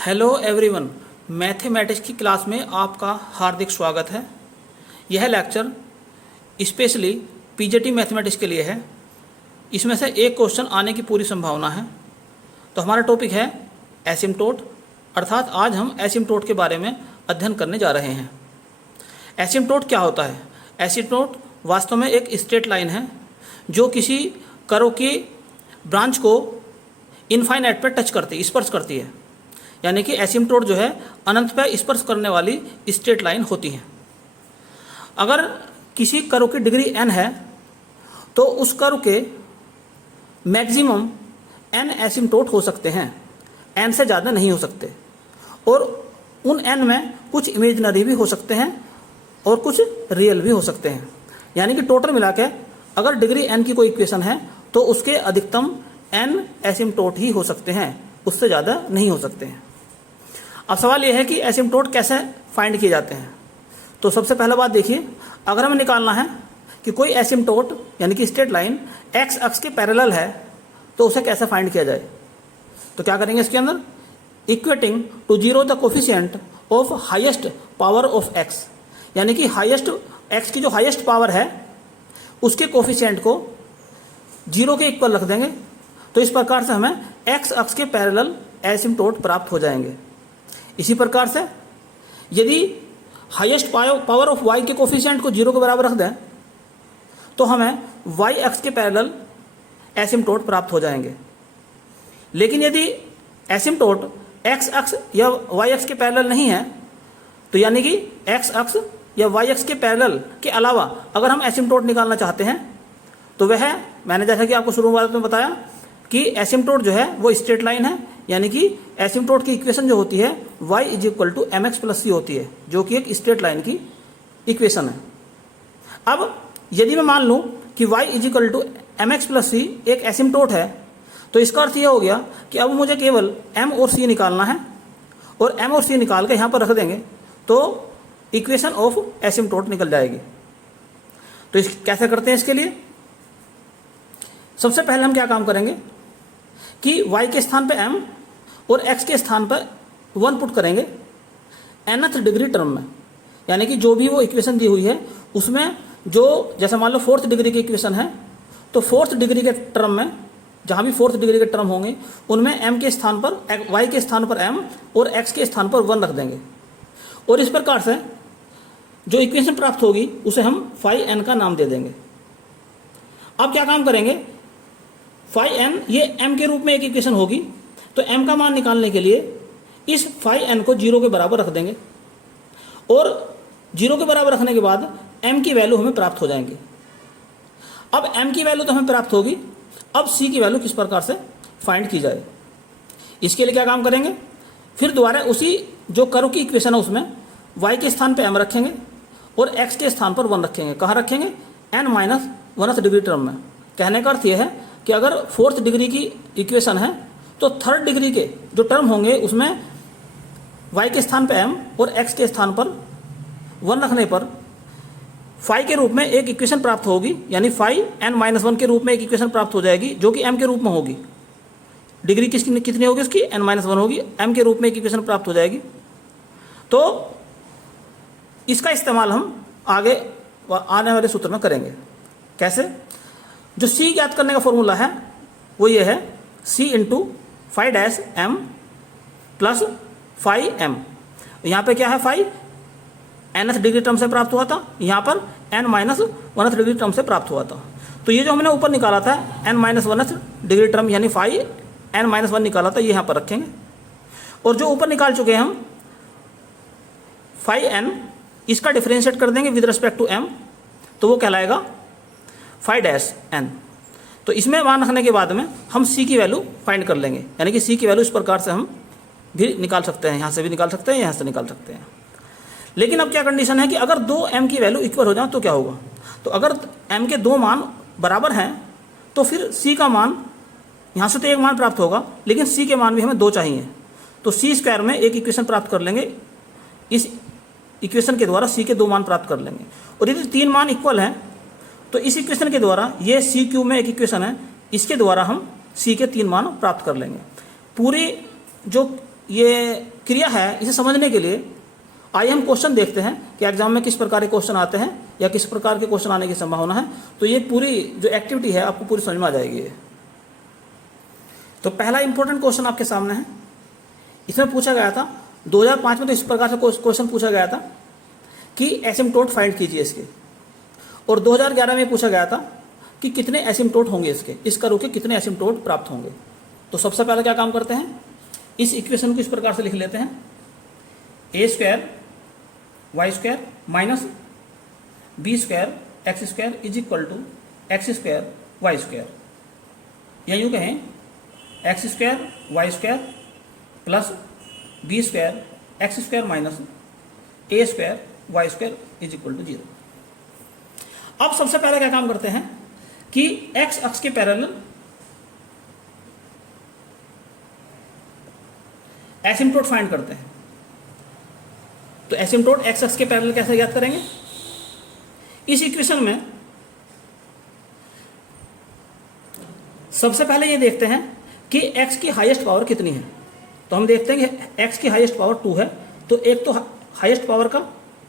Hello everyone, mathematics की class में आपका हार्दिक स्वागत है। यह लेक्चर स्पेशली पीजीटी मैथमेटिक्स के लिए है। इसमें से एक क्वेश्चन आने की पूरी संभावना है। तो हमारा टॉपिक है एसिम्प्टोट, अर्थात आज हम एसिम्प्टोट के बारे में अध्ययन करने जा रहे हैं। एसिम्प्टोट क्या होता है? एसिम्प्टोट वास्तव में एक स्ट्रेट लाइन है जो किसी कर्व की ब्रांच को इनफाइनाइट पर टच करती, स्पर्श करती है। यानी कि एसिम्प्टोट जो है अनंत पर स्पर्श करने वाली स्ट्रेट लाइन होती है। अगर किसी कर्व की डिग्री n है तो उस कर्व के मैक्सिमम n एसिम्प्टोट हो सकते हैं, n से ज़्यादा नहीं हो सकते। और उन n में कुछ इमेजिनरी भी हो सकते हैं और कुछ रियल भी हो सकते हैं। यानी कि टोटल मिला के अगर डिग्री n की कोई इक्वेशन है तो उसके अधिकतम n एसिम्प्टोट ही हो सकते हैं, उससे ज़्यादा नहीं हो सकते हैं। अब सवाल यह है कि एसिम्प्टोट कैसे फाइंड किए जाते हैं। तो सबसे पहला बात देखिए, अगर हमें निकालना है कि कोई एसिम्प्टोट यानी कि स्ट्रेट लाइन एक्स अक्ष के पैरेलल है तो उसे कैसे फाइंड किया जाए। तो क्या करेंगे इसके अंदर, equating to zero the coefficient of highest power of x, यानी कि हाईएस्ट एक्स की जो हाईएस्ट पावर है उसके कोफिशिएंट को जीरो के इक्वल रख देंगे। तो इस प्रकार से हमें एक्स अक्ष के पैरेलल एसिम्प्टोट प्राप्त हो जाएंगे। इसी प्रकार से यदि हाईएस्ट पावर ऑफ वाई के कोफिशिएंट को जीरो के बराबर रख दें तो हमें वाई अक्ष के पैरेलल एसिम्प्टोट प्राप्त हो जाएंगे। लेकिन यदि एसिम्प्टोट एक्स अक्ष या वाई अक्ष के पैरेलल नहीं है तो यानी कि एक्स अक्ष या वाई अक्ष के पैरेलल के अलावा अगर हम एसिम्प्टोट निकालना चाहते हैं तो वह, मैंने जैसा कि आपको शुरुआत में बताया कि एसिम्प्टोट जो है वो स्ट्रेट लाइन है। यानी कि एसिम्प्टोट की इक्वेशन जो होती है y is equal to m x plus c होती है, जो कि एक स्ट्रेट लाइन की इक्वेशन है। अब यदि मैं मान लूं कि y is equal to m x plus c एक एसिम्प्टोट है तो इसका अर्थ यह हो गया कि अब मुझे केवल m और c निकालना है और m और c निकाल के यहां पर रख देंगे तो इक्वेशन ऑफ एसिम्प्टोट निकल जाएगी। तो इस कैसे करते हैं, इसके लिए सबसे पहले हम क्या काम करेंगे कि y के स्थान पर m और x के स्थान पर 1 पुट करेंगे nth डिग्री टर्म में। यानी कि जो भी वो इक्वेशन दी हुई है उसमें जो, जैसे मान लो 4th डिग्री की इक्वेशन है तो 4th डिग्री के टर्म में जहां भी 4th डिग्री के टर्म होंगे उनमें m के स्थान पर, y के स्थान पर m और x के स्थान पर 1 रख देंगे। और इस प्रकार से जो इक्वेशन प्राप्त होगी उसे हम फाई n का नाम दे देंगे। अब क्या काम करेंगे, फाई n ये m के रूप में एक इक्वेशन होगी तो m का मान निकालने के लिए इस फाई n को 0 के बराबर रख देंगे और 0 के बराबर रखने के बाद m की वैल्यू हमें प्राप्त हो जाएंगी। अब m की वैल्यू तो हमें प्राप्त होगी, अब c की वैल्यू किस प्रकार से फाइंड की जाए, इसके लिए क्या काम करेंगे, फिर दोबारा उसी जो कर्व की इक्वेशन है उसमें y के स्थान पर m रखेंगे और x के स्थान पर 1 रखेंगे। कहाँ रखेंगे, n minus 1th degree term में। कहने का अर्थ यह है कि अगर 4th डिग्री की इक्वेशन है तो 3rd डिग्री के जो टर्म होंगे उसमें y के स्थान पर m और x के स्थान पर 1 रखने पर फाई के रूप में एक इक्वेशन प्राप्त होगी। यानी फाई n माइनस 1 के रूप में एक इक्वेशन प्राप्त हो जाएगी जो कि m के रूप में होगी। डिग्री कितनी होगी उसकी, n माइनस 1 होगी, m के रूप में एक इक्वेशन प्राप्त हो जाएगी। तो इसका इस्तेमाल हम आगे आने वाले सूत्र में करेंगे। कैसे, जो c ज्ञात करने का फॉर्मूला है वो ये है c into phi dash m plus phi m। यहाँ पे क्या है, फाई nth डिग्री टर्म से प्राप्त हुआ था, यहाँ पर n minus 1th degree term से प्राप्त हुआ था। तो ये जो हमने ऊपर निकाला था n minus 1th degree term यानी फाई n माइनस 1 निकाला था, ये यहाँ पर रखेंगे। और जो ऊपर निकाल चुके हैं हम फाई n, इसका डिफरेंशिएट कर देंगे विद रिस्पेक्ट टू m, तो वो कहलाएगा फाई डैश n। तो इसमें मान रखने के बाद में हम c की वैल्यू फाइंड कर लेंगे। यानी कि c की वैल्यू इस प्रकार से हम भी निकाल सकते हैं, यहाँ से भी निकाल सकते हैं, यहाँ से निकाल सकते हैं। लेकिन अब क्या कंडीशन है कि अगर दो m की वैल्यू इक्वल हो जाए तो क्या होगा। तो अगर m के दो मान बराबर हैं तो फिर c का मान, यहाँ से तो एक मान प्राप्त होगा लेकिन c के मान भी हमें 2 चाहिए। तो c स्क्वायर में एक इक्वेशन प्राप्त कर लेंगे, इस इक्वेशन के द्वारा c के 2 मान प्राप्त कर लेंगे। और यदि 3 मान इक्वल हैं तो इस इक्वेशन के द्वारा, ये c क्यूब में एक इक्वेशन है, इसके द्वारा हम c के 3 मान प्राप्त कर लेंगे। पूरी जो ये क्रिया है, इसे समझने के लिए आइए हम क्वेश्चन देखते हैं कि एग्जाम में किस प्रकार के क्वेश्चन आते हैं या किस प्रकार के क्वेश्चन आने की संभावना है। तो ये पूरी जो एक्टिविटी है आपको पूरी समझ में आ जाएगी। तो पहला इंपॉर्टेंट क्वेश्चन आपके सामने है। इसमें पूछा गया था 2005 में, तो इस प्रकार से क्वेश्चन पूछा गया था कि एसिम्प्टोट फाइंड कीजिए इसके, और 2011 में पूछा गया था कि कितने एसिम्प्टोट होंगे इसके, इस कर्व के कितने एसिम्प्टोट प्राप्त होंगे। तो सबसे पहले क्या काम करते हैं, इस इक्वेशन को इस प्रकार से लिख लेते हैं, a square y square minus b square x square is equal to x square y square, या यूँ कहें x square y square plus b square x square minus a square y square is equal to 0। अब सबसे पहले क्या काम करते हैं कि एक्स अक्ष के पैरेलल एसिम्प्टोट फाइंड करते हैं। तो एसिम्प्टोट एक्स अक्ष के पैरेलल कैसे ज्ञात करेंगे, इस इक्वेशन में सबसे पहले ये देखते हैं कि x की हाईएस्ट पावर कितनी है। तो हम देखते हैं कि x की हाईएस्ट पावर 2 है, तो एक तो हाईएस्ट पावर का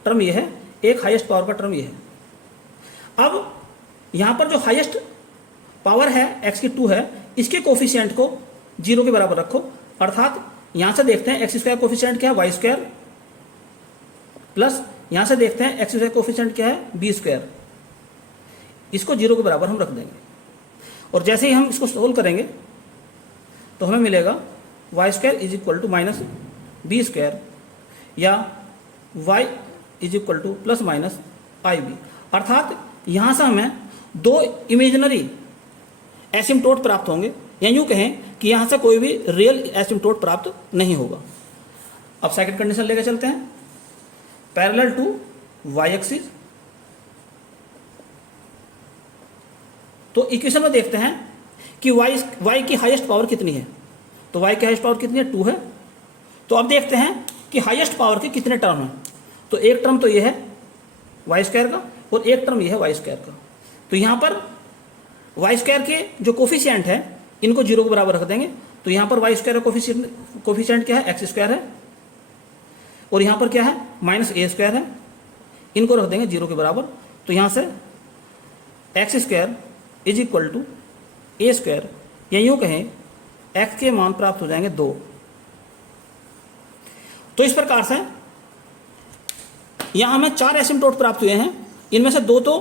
टर्म ये है, एक हाईएस्ट पावर का टर्म ये है। अब यहां पर जो हाईएस्ट पावर है x की 2 है, इसके कोफिशिएंट को 0 के बराबर रखो, अर्थात यहां से देखते हैं एक्स स्क्वायर कोफिशिएंट क्या है, वाई स्क्वायर, प्लस यहां से देखते हैं एक्स स्क्वायर कोफिशिएंट क्या है, बी स्क्वायर, इसको 0 के बराबर हम रख देंगे। और जैसे ही हम इसको सोल्व करेंगे तो हमें मिलेगा y square is equal to minus b square, या y is equal to plus minus i b, अर्थात यहां से हमें दो इमेजिनरी एसिम्प्टोट प्राप्त होंगे, या यूं कहें कि यहां से कोई भी रियल एसिम्प्टोट प्राप्त नहीं होगा। अब सेकंड कंडीशन लेकर चलते हैं, पैरेलल टू वाई एक्सिस। तो इक्वेशन में देखते हैं कि y की हाईएस्ट पावर कितनी है। तो y की हाईएस्ट पावर कितनी है, 2 है। तो अब देखते हैं कि हाईएस्ट पावर के कितने टर्म हैं। तो एक टर्म तो ये है वाई स्क्वायर का, और एक टर्म ये है वाई स्क्वायर का। तो यहाँ पर वाई स्क्वायर के जो कोफिशिएंट है इनको 0 के बराबर रख देंगे। तो यहाँ पर वाई स्क्वायर का कोफिशिएंट क्या है, एक्स स्क्वायर है, और यहाँ पर क्या है, माइनस ए स्क्वायर है, इनको रख देंगे 0 के बराबर। तो यहाँ से x square is equal to a square, या यूँ कहें एक्स के मान प्राप्त हो जाएंगे 2। तो इस प्रकार से यहाँ हमें 4 एसिम्प्टोट प्राप्त हुए हैं, इनमें से 2 तो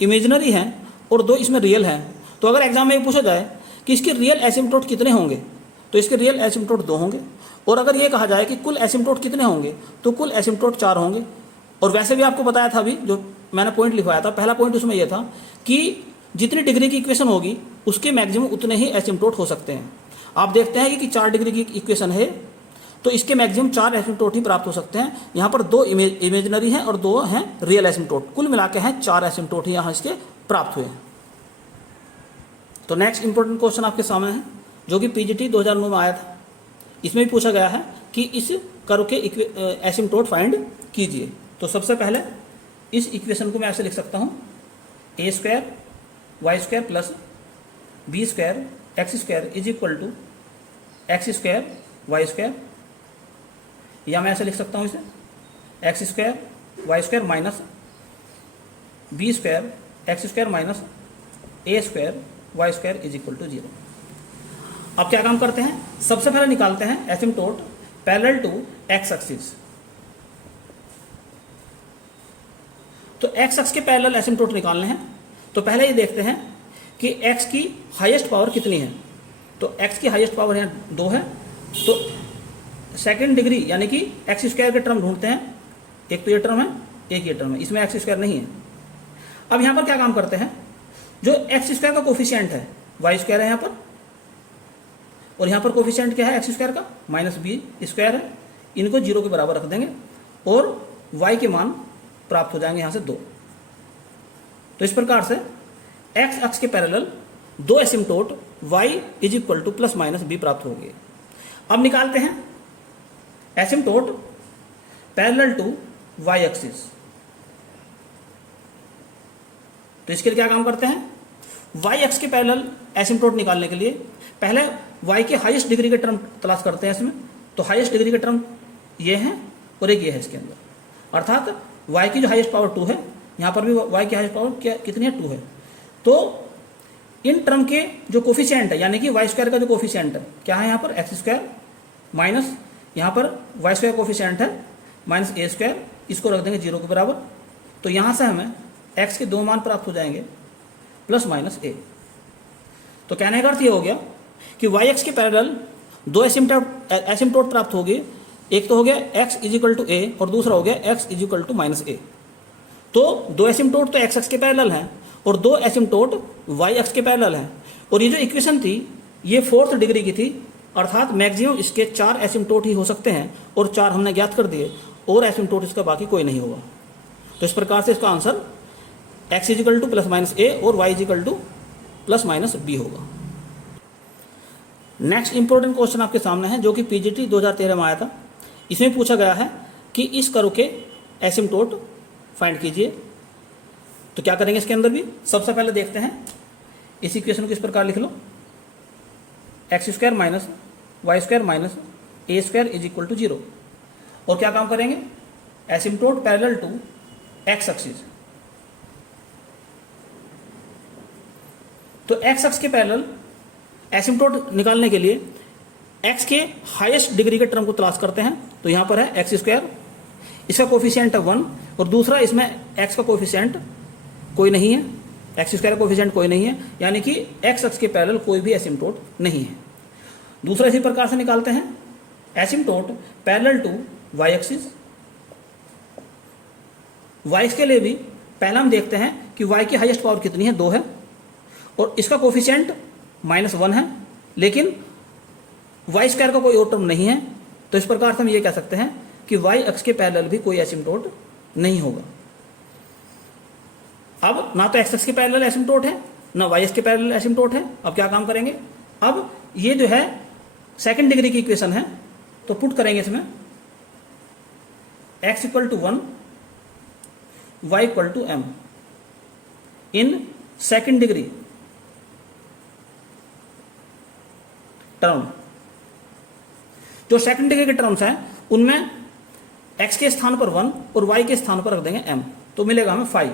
इमेजिनरी हैं और 2 इसमें रियल हैं। तो अगर एग्जाम में ये पूछा जाए कि इसके रियल एसिम्प्टोट कितने होंगे, तो इसके रियल एसिम्प्टोट 2 होंगे। और अगर ये कहा जाए कि कुल एसिम्प्टोट कितने होंगे, तो कुल एसिम्प्टोट 4 होंगे। और वैसे भी आपको बताया था, अभी जो मैंने पॉइंट लिखवाया था, पहला पॉइंट उसमें यह था कि जितनी डिग्री की इक्वेशन होगी उसके मैक्सिमम उतने ही एसिम्प्टोट हो सकते हैं। आप देखते हैं कि 4 डिग्री की इक्वेशन है, तो इसके मैक्सिमम 4 एसिम्प्टोट ही प्राप्त हो सकते हैं। यहाँ पर 2 इमेजिनरी हैं और 2 हैं रियल एसिम्प्टोट, कुल मिला के हैं 4 एसिम्प्टोट ही यहाँ इसके प्राप्त हुए हैं। तो नेक्स्ट इंपॉर्टेंट क्वेश्चन आपके सामने है, जो कि पीजीटी 2009 में आया था। इसमें भी पूछा गया है कि इस कर्व के एसिम्प्टोट फाइंड कीजिए। तो सबसे पहले इस इक्वेशन को मैं ऐसे लिख सकता हूँ, a square y square plus b square x square is equal to x square y square, या मैं ऐसे लिख सकता हूँ इसे x square y square minus b square x square minus a square y square is equal to 0। अब क्या काम करते हैं, सबसे पहले निकालते हैं asymptote parallel to x axis. तो एक्स अक्ष के पैरेलल एसिम्प्टोट निकालने हैं। तो पहले ये देखते हैं कि x की हाईएस्ट पावर कितनी है। तो x की हाईएस्ट पावर यहाँ 2 है। तो सेकंड डिग्री यानी कि एक्स स्क्वायर के टर्म ढूंढते हैं, एक तो ये टर्म है, एक ये टर्म है, इसमें एक्स स्क्वायर नहीं है। अब यहाँ पर क्या काम करते हैं, जो एक्स स्क्वायर का कोफिशिएंट है वाई स्क्वायर है यहाँ पर, और यहाँ पर कोफिशिएंट क्या है एक्स स्क्वायर का, माइनस बी स्क्वायर है, इनको 0 के बराबर रख देंगे और y के मान प्राप्त हो जाएंगे यहाँ से 2। तो इस प्रकार से x अक्ष के parallel 2 asymptote y is equal to plus minus b प्राप्त हो गए। अब निकालते हैं asymptote parallel to y axis. तो इसके लिए क्या काम करते हैं, y अक्ष के पैरेलल एसिम्प्टोट निकालने के लिए पहले y के हाईएस्ट डिग्री के टर्म तलाश करते हैं इसमें। तो हाईएस्ट डिग्री के टर्म ये हैं और एक ये है इसके अंदर, अर्थात y की जो हाईएस्ट पावर 2 है, यहाँ पर भी y की हाईएस्ट पावर क्या कितनी है 2 है। तो इन टर्म के जो कोफिशिएंट है, यानी कि वाई स्क्वायर का जो कोफिशिएंट है क्या है यहाँ पर एक्स स्क्वायर माइनस यहाँ पर वाई स्क्वायर कोफिशिएंट है माइनस ए स्क्वायर, इसको रख देंगे 0 के बराबर। तो यहाँ से हमें x के 2 मान प्राप्त हो जाएंगे प्लस माइनस ए। तो कहने का अर्थ ये हो गया कि वाई एक्स के पैरेलल 2 एसिम्टोट प्राप्त हो गए। एक तो हो गया x इजिकल टू ए और दूसरा हो गया x इजिकल टू माइनस ए। तो 2 एसिम्टोट तो x के पैरेलल हैं और 2 एसिम्टोट वाई एक्स के पैरेलल हैं। और ये जो इक्वेशन थी ये 4th डिग्री की थी, अर्थात मैक्सिमम इसके 4 एसिम्टोट ही हो सकते हैं और 4 हमने ज्ञात कर दिए और एसिम्टोट इसका बाकी कोई नहीं होगा। तो इस प्रकार से इसका answer x is equal to plus minus a और y is equal to plus minus b होगा। नेक्स्ट इंपॉर्टेंट क्वेश्चन आपके सामने है जो कि पीजीटी 2013 में आया था। इसमें पूछा गया है कि इस कर्व के एसिम्टोट फाइंड कीजिए। तो क्या करेंगे इसके अंदर भी, सबसे पहले देखते हैं इस इक्वेशन को इस प्रकार लिख लो, x square minus y square minus a square is equal to 0। और क्या काम करेंगे, asymptote parallel to x axis. तो एक्स एक्स के पैरेलल एसिम्टोट निकालने के लिए एक्स के हाईएस्ट डिग्री के टर्म को तलाश करते हैं। तो यहां पर है एक्स स्क्वायर, इसका कोफिशिएंट है 1 और दूसरा इसमें एक्स का कोफिशिएंट कोई नहीं है, एक्स स्क्वायर का कोफिशिएंट कोई नहीं है, यानी कि एक्स एक्स के पैरेलल कोई भी एसिम्टोट नहीं है। दूसरा इसी प्रकार से निकालते हैं asymptote parallel to y axis. Y के लिए भी पहला हम देखते हैं कि वाई की हाईएस्ट पावर कितनी है, 2 है और इसका कोफिशिएंट -1 है, लेकिन वाई स्क्वायर का कोई और टर्म नहीं है। तो इस प्रकार से हम ये कह सकते हैं कि वाई एक्स के पैरेलल भी कोई एसिम्टोट नहीं होगा। अब ना तो एक्स एक्स के पैरेलल एसिम्टोट है ना वाई एक्स के पैरेलल एसिम्टोट है। अब क्या काम करेंगे, अब ये जो है सेकंड डिग्री की इक्वेशन है, तो पुट करेंगे इसमें x equal to 1 y equal to m in second degree term. जो सेकंड डिग्री के टर्म्स हैं उनमें x के स्थान पर 1 और y के स्थान पर रख देंगे m, तो मिलेगा हमें 5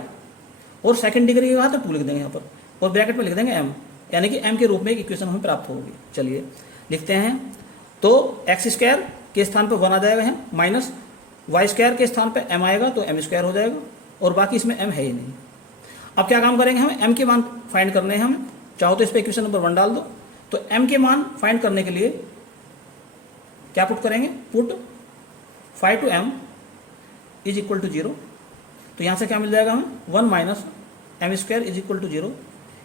और सेकंड डिग्री का तो 2 लिख देंगे यहाँ पर और ब्रैकेट में लिख देंगे m, यानी कि m के रूप में एक इक्वेशन हमें प्राप्त होगी। चलिए लिखते हैं, तो एक्स स्क्वायर के स्थान पर 1 आ जाएगा है माइनस वाई स्क्वायर के स्थान पर m आएगा तो m स्क्वायर हो जाएगा और बाकी इसमें m है ही नहीं। अब क्या काम करेंगे, हमें m के मान फाइंड करने हैं। हमें चाहो तो इस पर इक्वेशन नंबर 1 डाल दो। तो m के मान फाइंड करने के लिए क्या पुट करेंगे, put 5 to m is equal to 0। तो यहाँ से क्या मिल जाएगा हमें, 1 minus m square is equal to 0,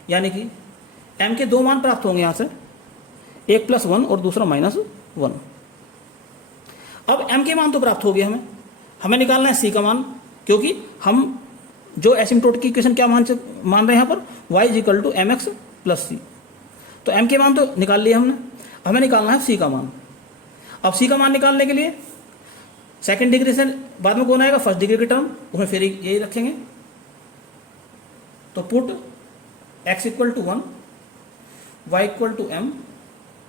यानी कि m के 2 मान प्राप्त होंगे यहाँ से, एक +1 और दूसरा -1। अब m के मान तो प्राप्त हो गए, हमें निकालना है c का मान, क्योंकि हम जो एसिम्टोट की इक्वेशन क्या मान रहे हैं यहाँ पर, y is equal to m x plus c. तो m के मान तो निकाल लिया हमने, हमें निकालना है c का मान। अब c का मान निकालने के लिए सेकंड डिग्री से बाद में कौन आएगा, फर्स्ट डिग्री के टर्म, उसमें फिर यही रखेंगे। तो put x equal to 1 y equal to m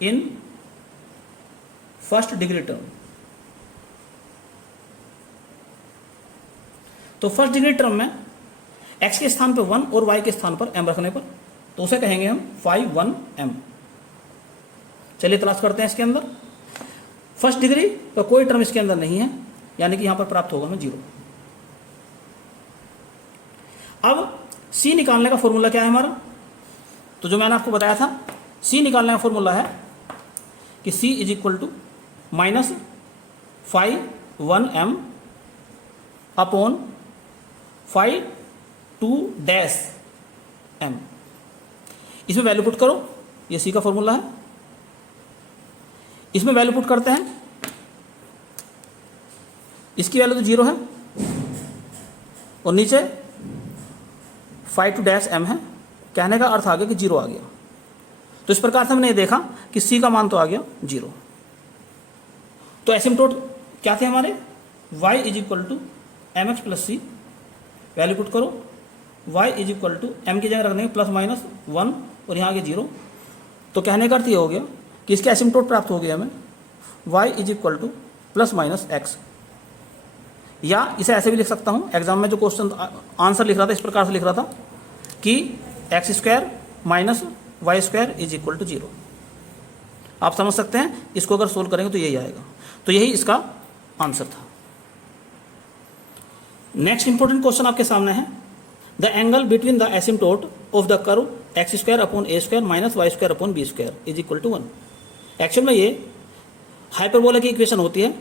in first degree term. तो फर्स्ट डिग्री टर्म में x के स्थान पर 1 और y के स्थान पर m रखने पर तो उसे कहेंगे हम 5 1m। चलिए तलाश करते हैं इसके अंदर। फर्स्ट डिग्री का कोई टर्म इसके अंदर नहीं है, यानी कि यहां पर प्राप्त होगा हमें 0। अब c निकालने का फॉर्मूला क्या है हमारा, तो जो मैंने आपको बताया था, c निकालने का फॉर्मूला है कि c is equal to -5 1m upon 5 2-m। इसमें वैल्यू पुट करो, ये c का फॉर्मूला है। इसमें वैल्यू पुट करते हैं, इसकी वैल्यू तो 0 है और नीचे 5 2-m है। कहने का अर्थ आ गया कि 0 आ गया। तो इस प्रकार से हमने देखा कि c का मान तो आ गया 0। तो एसिम्टोट क्या थे हमारे, y is equal to m x plus c. Value put करो, y is equal to m की जगह रख देंगे +-1 और यहाँ आगे 0। तो कहने का अर्थ ये हो गया कि इसके एसिम्टोट प्राप्त हो गया हमें y is equal to plus minus x. या इसे ऐसे भी लिख सकता हूँ, एग्जाम में जो क्वेश्चन आंसर लिख रहा था इस प्रकार से लिख रहा था कि x square minus y square is equal to 0। आप समझ सकते हैं, इसको अगर सोल्व करेंगे तो यही आएगा। तो यही इसका आंसर था। नेक्स्ट इंपॉर्टेंट क्वेश्चन आपके सामने है, the angle between the asymptote of the curve x square upon a square minus y square upon b square is equal to 1। Actual में ये हाइपरबोला की इक्वेशन होती है।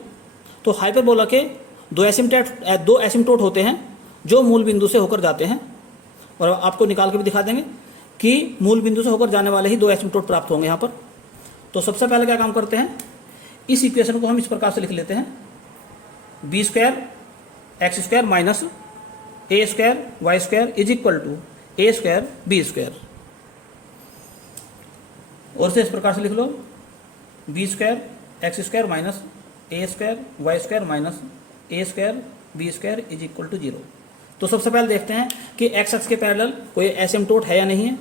तो हाइपरबोला के दो एसिम्टोट होते हैं जो मूल बिंदु से होकर जाते हैं, और आपको निकाल के भी दिखा देंगे कि मूल बिंदु से होकर जाने वाले ही दो एसिम्टोट प्राप्त होंगे यहाँ पर। तो सबसे पहले क्या काम करते हैं, इस इक्वेशन को हम इस प्रकार से लिख लेते हैं, b square x square minus a square y square is equal to a square b square. और से इस प्रकार से लिख लो, b square x square minus a square y square minus a square b square is equal to 0। तो सबसे पहले देखते हैं कि एक्स एक्स के पैरेलल कोई एसिम्टोट है या नहीं है।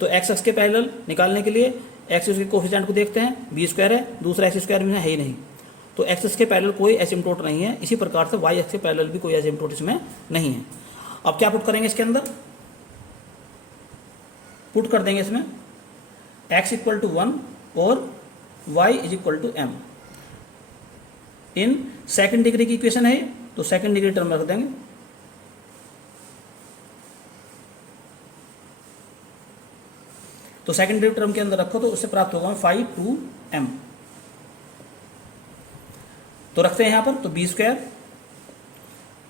तो एक्स एक्स के पैरेलल निकालने के लिए एक्स के कोफिशिएंट को देखते हैं, बी स्क्वायर है, दूसरा एक्स स्क्वायर भी है ही नहीं। तो एक्स एक्स के पैरेलल कोई एसिम्टोट नहीं है। इसी प्रकार से वाई एक्स के पैरेलल भी कोई एसिम्टोट इसमें नहीं है। अब क्या पुट करेंगे इसके अंदर, पुट कर देंगे इसमें x इक्वल टू 1 और y is equal to m। In second degree की इक्वेशन है, तो सेकंड डिग्री टर्म रख देंगे। तो सेकंड डिग्री टर्म के अंदर रखो तो उससे प्राप्त होगा 5 2m। तो रखते हैं यहां पर, तो B square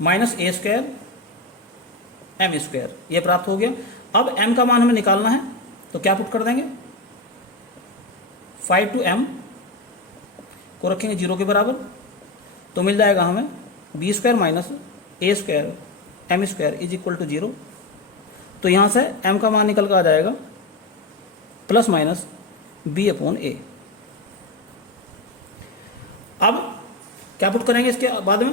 minus a square m square ये प्राप्त हो गया। अब m का मान हमें निकालना है, तो क्या पुट कर देंगे, 5 2m को रखेंगे 0 के बराबर, तो मिल जाएगा हमें b square minus a square m square is equal to 0। तो यहाँ से m का मान निकल कर आ जाएगा plus minus b upon a. अब क्या पुट करेंगे इसके बाद में,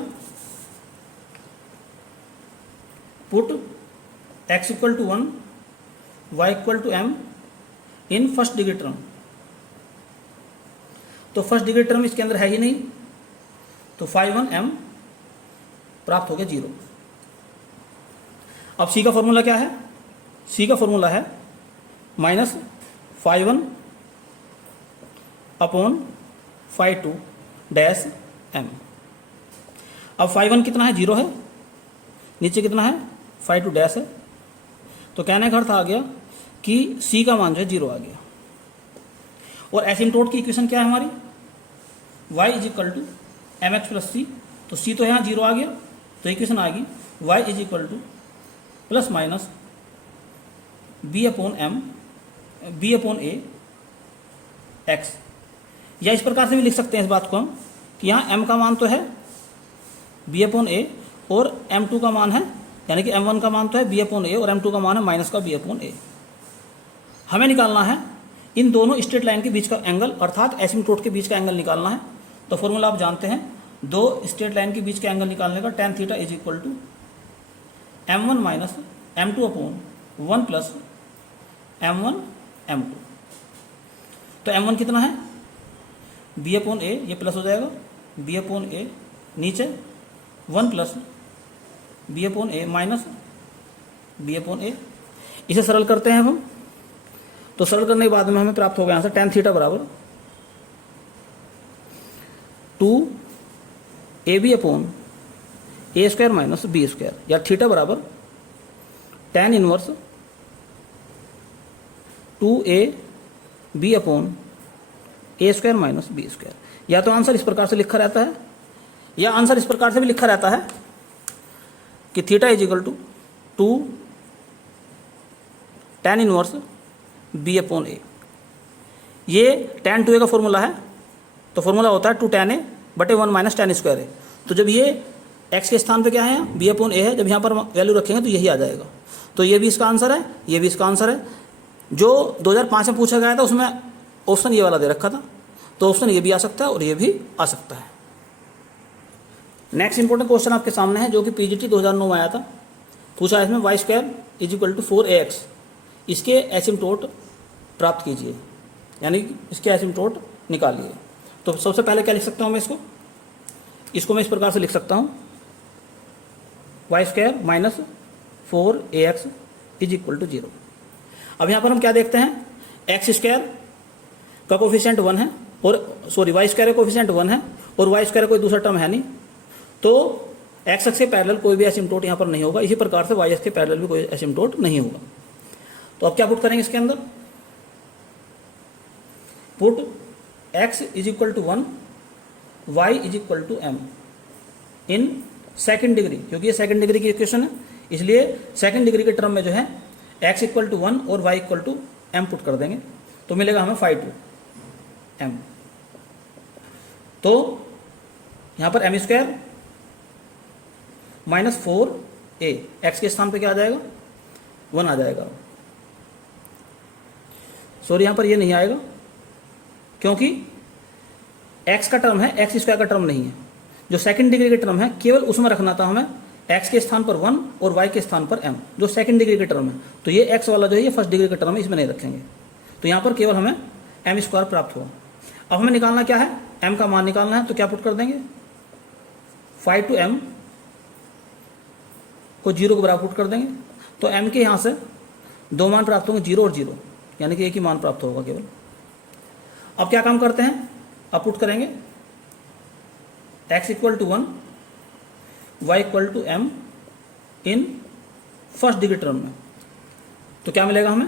put x equal to 1 y equal to m in first degree term. तो फर्स्ट डिग्री टर्म इसके अंदर है ही नहीं, तो 5 1m प्राप्त हो गया 0। अब c का फॉर्मूला क्या है, c का फॉर्मूला है माइनस 5 1 अपॉन 5 2 डैश m। अब 5 1 कितना है, 0 है, नीचे कितना है 5 2 डैश है। तो कहने का अर्थ आ गया कि c का मान जो है 0 आ गया। और एसिम्टोट की इक्वेशन क्या है हमारी, y is equal to m x plus c. तो c तो यहाँ 0 आ गया, तो इक्वेशन आ गई y is equal to plus minus b upon a x. या इस प्रकार से भी लिख सकते हैं इस बात को हम कि यहाँ m का मान तो है बी अपॉन ए और m2 का मान है, यानी कि m1 का मान तो है बी अपॉन ए और m2 का मान है माइनस का बी अपॉन ए। हमें निकालना है इन दोनों स्ट्रेट लाइन के बीच का एंगल, अर्थात एसिम्टोट के बीच का एंगल निकालना है। तो फॉर्मूला आप जानते हैं, दो स्ट्रेट लाइन के बीच का एंगल निकालने का, tan theta is equal to m1 minus m2 upon 1 plus m1 m2। तो m1 कितना है b अपॉन ए, ये प्लस हो जाएगा b अपॉन ए, नीचे 1 प्लस बी अपॉन ए माइनस बी अपॉन ए। इसे सरल करते हैं हम, तो सरल करने के बाद में हमें प्राप्त हो गया आंसर tan थीटा बराबर 2 a b upon a square minus b square, या थीटा बराबर tan inverse 2 a b upon a square minus b square. या तो आंसर इस प्रकार से लिखा रहता है, या आंसर इस प्रकार से भी लिखा रहता है कि theta is equal to 2 tan inverse b upon a. ये tan 2a का फॉर्मूला है, तो फॉर्मूला होता है 2 tan a बटे 1 माइनस tan स्क्वायर है। तो जब ये x के स्थान पे क्या है, b अपॉन a है, जब यहाँ पर वैल्यू रखेंगे तो यही आ जाएगा। तो ये भी इसका आंसर है, ये भी इसका आंसर है। जो 2005 में पूछा गया था उसमें ऑप्शन ये वाला दे रखा था, तो ऑप्शन ये भी आ सकता है और ये भी आ सकता है। नेक्स्ट इंपॉर्टेंट क्वेश्चन आपके सामने है, जो कि पीजीटी 2009 में आया था। पूछा इसमें y square is equal to 4ax, इसके एसिम्टोट प्राप्त कीजिए, यानी इसके एसिम्टोट निकालिए। तो सबसे पहले क्या लिख सकता हूँ मैं इसको मैं इस प्रकार से लिख सकता हूँ y square minus 4ax is equal to 0। अब यहाँ पर हम क्या देखते हैं, एक्स स्क्वायर का कोफिशिएंट 1 है और सॉरी वाई स्क्वायर का कोफिशिएंट 1 है और वाई स्क्वायर कोई दूसरा टर्म है नहीं, तो एक्स एक्स के पैरेलल कोई भी एसिम्प्टोट यहाँ पर नहीं होगा। इसी प्रकार से वाई एक्स के पैरेलल भी कोई एसिम्प्टोट नहीं होगा। तो अब क्या पुट करेंगे इसके अंदर, put x is equal to 1 y is equal to m in second degree, क्योंकि ये सेकेंड डिग्री की इक्वेशन है इसलिए सेकेंड डिग्री के टर्म में जो है x इक्वल टू 1 और y equal to m put कर देंगे तो मिलेगा हमें 5 m। तो यहाँ पर m square minus 4a, x के स्थान पे क्या आ जाएगा 1 आ जाएगा। सॉरी यहाँ पर ये नहीं आएगा क्योंकि x का टर्म है, x स्क्वायर का टर्म नहीं है। जो सेकंड डिग्री के टर्म है केवल उसमें रखना था हमें x के स्थान पर 1 और y के स्थान पर m, जो सेकंड डिग्री के टर्म है। तो ये x वाला जो है ये फर्स्ट डिग्री का टर्म है, इसमें नहीं रखेंगे। तो यहाँ पर केवल हमें m स्क्वायर प्राप्त हुआ। अब हमें निकालना क्या है, m का मान निकालना है। तो क्या पुट कर देंगे 5 to m को 0 के बराबर पुट कर देंगे। तो m के यहाँ से दो मान प्राप्त होंगे 0 और 0, यानी कि एक ही मान प्राप्त होगा केवल। अब क्या काम करते हैं, अब पुट करेंगे x equal to 1 y equal to m in first degree term में। तो क्या मिलेगा हमें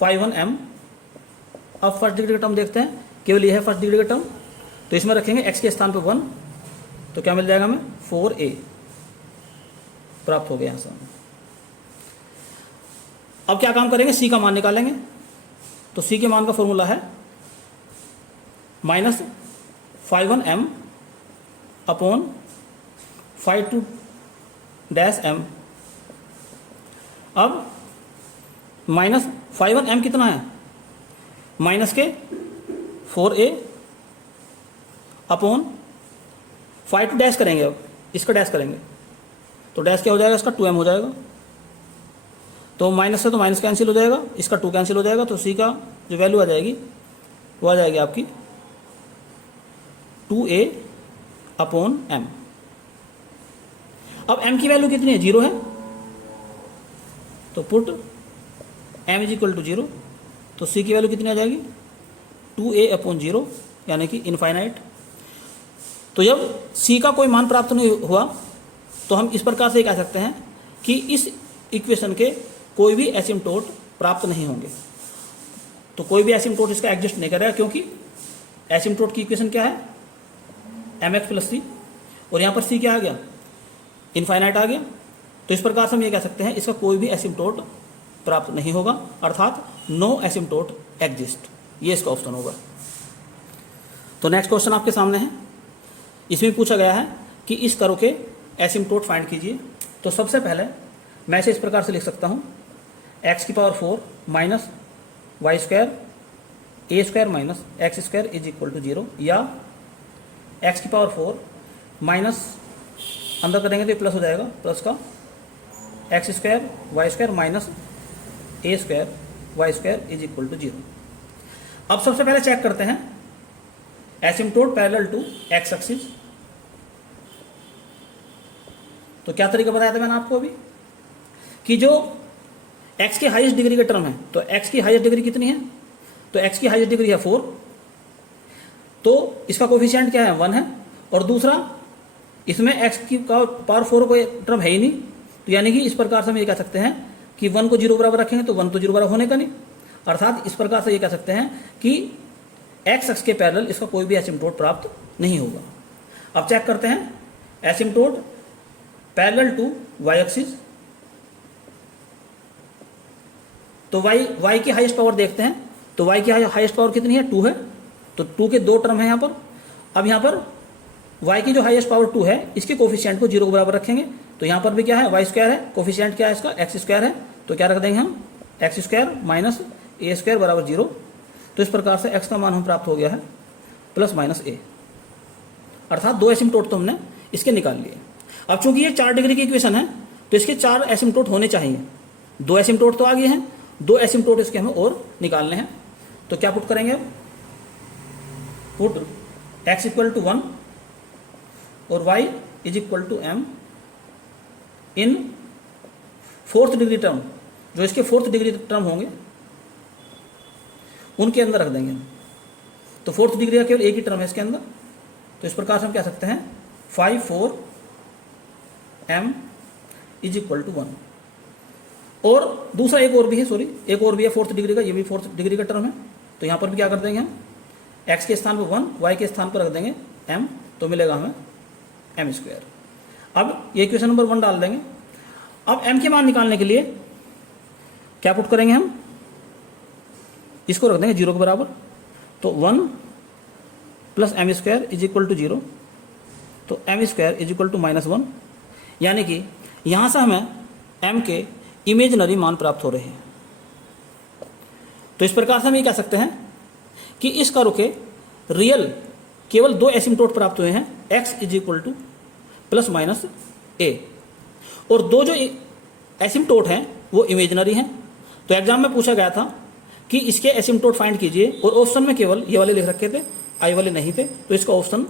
5m। अब फर्स्ट डिग्री का टर्म देखते हैं, केवल यह है फर्स्ट डिग्री का टर्म, तो इसमें रखेंगे x के स्थान पर 1, तो क्या मिल जाएगा हमें 4a प्राप्त हो गया यहाँ से। अब क्या काम करेंगे, c का मान निकालेंगे। तो c के मान का फॉर्मूला है minus 5m upon 5 dash m। अब माइनस 5m कितना है, माइनस के 4a अपॉन 5 डैश करेंगे। अब इसका डैश करेंगे तो डैश क्या हो जाएगा, इसका 2m हो जाएगा। तो माइनस से तो माइनस कैंसिल हो जाएगा, इसका 2 कैंसिल हो जाएगा। तो c का जो वैल्यू आ जाएगी वो आ जाएगी आपकी 2a अपॉन m। अब m की वैल्यू कितनी है, 0 है। तो put m is equal to 0। तो c की वैल्यू कितनी आ जाएगी 2a अपॉन 0, यानी कि इनफाइनाइट। तो जब c का कोई मान प्राप्त नहीं हुआ तो हम इस प्रकार से कह सकते हैं कि इस इक्वेशन के कोई भी एसिम्प्टोट प्राप्त नहीं होंगे। तो कोई भी एसिम्प्टोट इसका एग्जिस्ट नहीं करेगा, क्योंकि एसिम्प्टोट की इक्वेशन क्या है mx प्लस c, और यहाँ पर c क्या आ गया, इनफाइनाइट आ गया। तो इस प्रकार से हम ये कह सकते हैं इसका कोई भी एसिम्प्टोट प्राप्त नहीं होगा, अर्थात नो एसिम्प्टोट एग्जिस्ट, ये इसका ऑप्शन होगा। तो नेक्स्ट क्वेश्चन आपके सामने है, इसमें पूछा गया है कि इस कर्व के एसिम्प्टोट फाइंड कीजिए। तो सबसे पहले मैं इसे इस प्रकार से लिख सकता हूँ x की power 4 minus y square a square minus x square is equal to 0, या x की पावर 4 माइनस अंदर करेंगे तो ये प्लस हो जाएगा, प्लस का x square y square minus a square y square is equal to 0। अब सबसे पहले चेक करते हैं asymptote parallel to x axis. तो क्या तरीका बताया था मैंने आपको अभी कि जो x की हाईएस्ट डिग्री का टर्म है, तो x की हाईएस्ट डिग्री कितनी है, तो x की हाईएस्ट डिग्री है 4, तो इसका कोफिशिएंट क्या है 1 है, और दूसरा इसमें x की पावर 4 कोई टर्म है ही नहीं। तो यानी कि इस प्रकार से हम ये कह सकते हैं कि 1 को 0 बराबर रखेंगे तो 1 तो 0 बराबर होने का नहीं, अर्थात इस प्रकार से ये कह सकते हैं कि x एक्स के पैरेलल इसका कोई भी एसिम्प्टोट प्राप्त नहीं होगा। अब चेक करते हैं asymptote parallel to y axis. तो y की हाईएस्ट पावर देखते हैं, तो y की हाईएस्ट पावर कितनी है 2 है, तो 2 के दो टर्म है यहाँ पर। अब यहाँ पर y की जो हाईएस्ट पावर 2 है इसके कोफिशिएंट को 0 के बराबर रखेंगे। तो यहाँ पर भी क्या है वाई स्क्वायर है, कोफिशिएंट क्या है इसका एक्स स्क्वायर है, तो क्या रख देंगे हम x square minus a square बराबर 0। तो इस प्रकार से x का मान हम प्राप्त हो गया है प्लस माइनस ए, अर्थात दो एसिम्प्टोट तो हमने इसके निकाल लिए। अब चूंकि ये 4 डिग्री की इक्वेशन है तो इसके 4 एसिम्प्टोट होने चाहिए, 2 एसिम्प्टोट तो आ गए हैं, 2 एसिम्प्टोट इसके हमें और निकालने हैं। तो क्या पुट करेंगे अब, पुट x इक्वल टू 1 और y is equal to m in fourth degree term, जो इसके फोर्थ डिग्री टर्म होंगे उनके अंदर रख देंगे। तो फोर्थ डिग्री का केवल एक ही टर्म है इसके अंदर, तो इस प्रकार से हम कह सकते हैं 5 4 m इज इक्वल टू 1। और दूसरा एक और भी है, सॉरी एक और भी है फोर्थ डिग्री का, ये भी फोर्थ डिग्री का टर्म है। तो यहाँ पर भी क्या कर देंगे हम, x के स्थान पर 1, y के स्थान पर रख देंगे m, तो मिलेगा हमें m स्क्वायर। अब ये इक्वेशन नंबर 1 डाल देंगे। अब m के मान निकालने के लिए क्या पुट करेंगे हम, इसको रख देंगे 0 के बराबर, तो 1 plus m square is equal to 0, तो m square is equal to -1, यानी कि यहाँ से हमें m के इमेजिनरी मान प्राप्त हो रहे हैं। तो इस प्रकार से हम ये कह सकते हैं कि इस कर्व के रियल केवल 2 एसिम्प्टोट प्राप्त हुए हैं, x is equal to plus minus a, और 2 जो एसिम्प्टोट हैं वो इमेजिनरी हैं। तो एग्जाम में पूछा गया था कि इसके एसिम्प्टोट फाइंड कीजिए, और ऑप्शन में केवल ये वाले लिख रखे थे, आई वाले नहीं थे, तो इसका ऑप्शन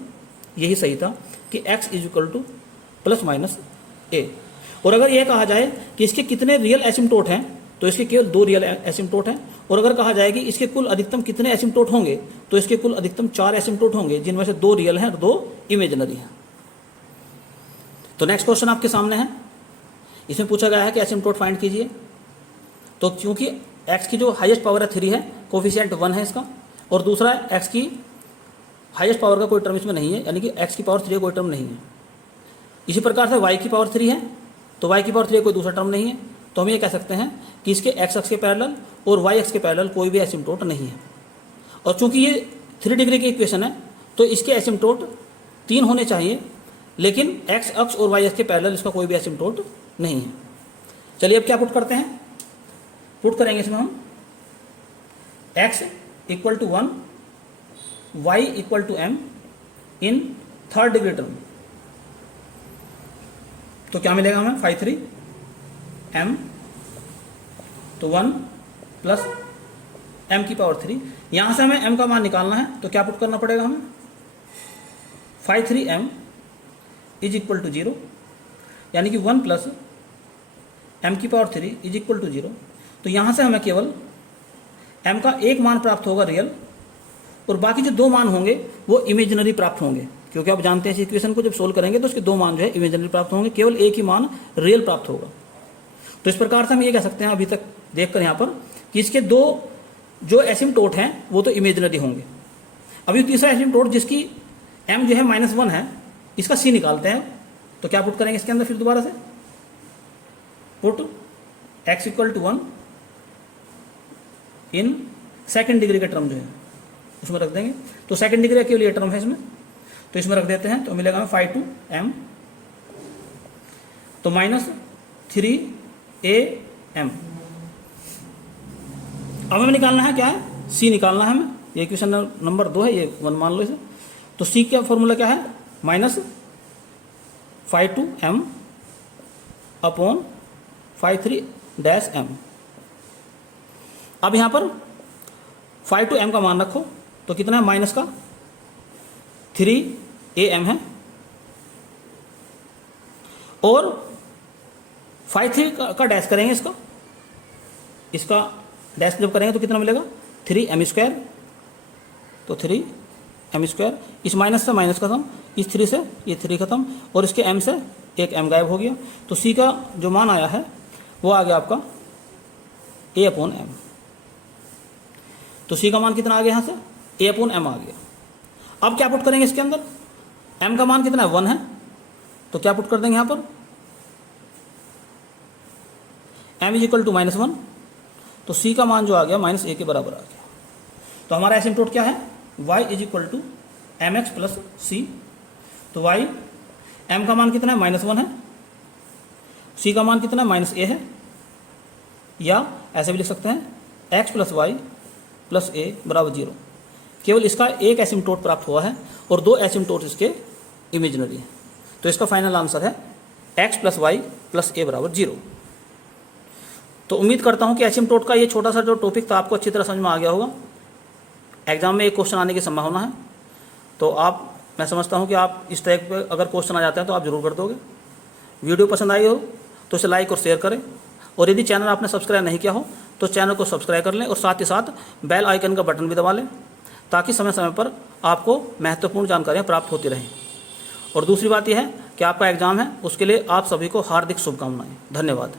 यही सही था कि x is equal to plus minus a। और अगर यह कहा जाए कि इसके कितने रियल एसिम्प्टोट हैं, तो इसके केवल 2 रियल एसिम्प्टोट हैं, और अगर कहा जाए कि इसके कुल अधिकतम कितने एसिम्प्टोट होंगे, तो इसके कुल अधिकतम 4 एसिम्प्टोट होंगे, जिनमें से 2 रियल हैं और 2 इमेजिनरी हैं। तो नेक्स्ट क्वेश्चन आपके सामने है, इसमें पूछा गया है कि एसिम्प्टोट फाइंड कीजिए। तो क्योंकि x की जो हाईएस्ट पावर है 3 है, कोफिशिएंट 1 है इसका, और दूसरा x की हाईएस्ट पावर का कोई टर्म इसमें नहीं है, यानी कि x की पावर 3 कोई टर्म नहीं है। इसी प्रकार से y की पावर 3 है, तो y की पावर 3 कोई दूसरा टर्म नहीं है। तो हम ये कह सकते हैं कि इसके x अक्ष के पैरेलल और y अक्ष के पैरेलल कोई भी एसिम्प्टोट नहीं है। और चूंकि ये 3 डिग्री की इक्वेशन है, तो इसके एसिम्प्टोट 3 होने चाहिए, लेकिन x अक्ष और y अक्ष के पैरेलल इसका कोई भी एसिम्प्टोट नहीं है। चलिए अब क्या पुट करते हैं, पुट करेंगे इसमें हम x equal to 1, y equal to m in third degree term. तो क्या मिलेगा हमें 5 3 m, तो 1 प्लस m की पावर 3। यहां से हमें m का मान निकालना है, तो क्या पुट करना पड़ेगा हमें, 5 3 m इज इक्वल टू 0, यानी कि 1 प्लस m की पावर 3 इज इक्वल टू 0। तो यहाँ से हमें केवल m का एक मान प्राप्त होगा रियल, और बाकी जो 2 मान होंगे वो इमेजिनरी प्राप्त होंगे, क्योंकि आप जानते हैं इस इक्वेशन को जब सोल्व करेंगे तो उसके 2 मान जो है इमेजिनरी प्राप्त होंगे, केवल एक ही मान रियल प्राप्त होगा। तो इस प्रकार से हम ये कह सकते हैं अभी तक देखकर यहाँ पर कि इसके 2 जो एसिम्प्टोट हैं वो तो इमेजिनरी होंगे। अभी तीसरा एसिम्प्टोट जिसकी m जो है -1 है, इसका c निकालते हैं। तो क्या पुट करेंगे इसके अंदर, फिर दोबारा से put x equal to 1 in second degree का टर्म जो है उसमें रख देंगे। तो सेकेंड डिग्री का केवल ये टर्म है इसमें, तो इसमें रख देते हैं, तो मिलेगा हमें 5 2 m, तो -3 am। अब हमें निकालना है क्या है, c निकालना है हमें। ये इक्वेशन नंबर 2 है, ये 1 मान लो इसे। तो c का फॉर्मूला क्या है, -5 2 m अपॉन 5 3 डैश m। अब यहाँ पर 5 2 m का मान रखो, तो कितना है, माइनस का 3 am है, और 5 3 का डैश करेंगे इसका डैश जब करेंगे तो कितना मिलेगा, 3 m स्क्वायर, तो 3 m स्क्वायर, इस माइनस से माइनस खत्म, इस 3 से ये 3 खत्म, और इसके m से एक m गायब हो गया। तो c का जो मान आया है वो आ गया आपका a अपॉन m। तो c का मान कितना आ गया यहाँ से, a अपॉन m आ गया। अब क्या पुट करेंगे इसके अंदर, m का मान कितना है, 1 है, तो क्या पुट कर देंगे यहाँ पर, m इज इक्वल टू -1, तो c का मान जो आ गया -a के बराबर आ गया। तो हमारा एसिम्प्टोट क्या है, y is equal to mx plus c। तो y m का मान कितना है, -1 है, c का मान कितना है, -a है, या ऐसे भी लिख सकते हैं x plus y plus a बराबर 0। केवल इसका एक एसिम्प्टोट प्राप्त हुआ है और 2 एसिम्प्टोट इसके इमेजिनरी है। तो इसका फाइनल आंसर है x plus y plus a बराबर 0। तो उम्मीद करता हूँ कि एसिम्प्टोट का ये छोटा सा जो टॉपिक था आपको अच्छी तरह समझ में आ गया होगा। एग्जाम में एक क्वेश्चन आने की संभावना है। तो मैं समझता हूँ कि आप इस टाइप पे अगर क्वेश्चन आ जाते हैं तो आप ज़रूर कर दोगे। वीडियो पसंद आई हो तो इसे लाइक और शेयर करें, और यदि चैनल आपने सब्सक्राइब नहीं किया हो तो चैनल को सब्सक्राइब कर लें और साथ ही साथ बेल आइकन का बटन भी दबा लें, ताकि समय समय पर आपको महत्वपूर्ण जानकारियाँ प्राप्त होती रहें। और दूसरी बात यह है कि आपका एग्ज़ाम है, उसके लिए आप सभी को हार्दिक शुभकामनाएं। धन्यवाद।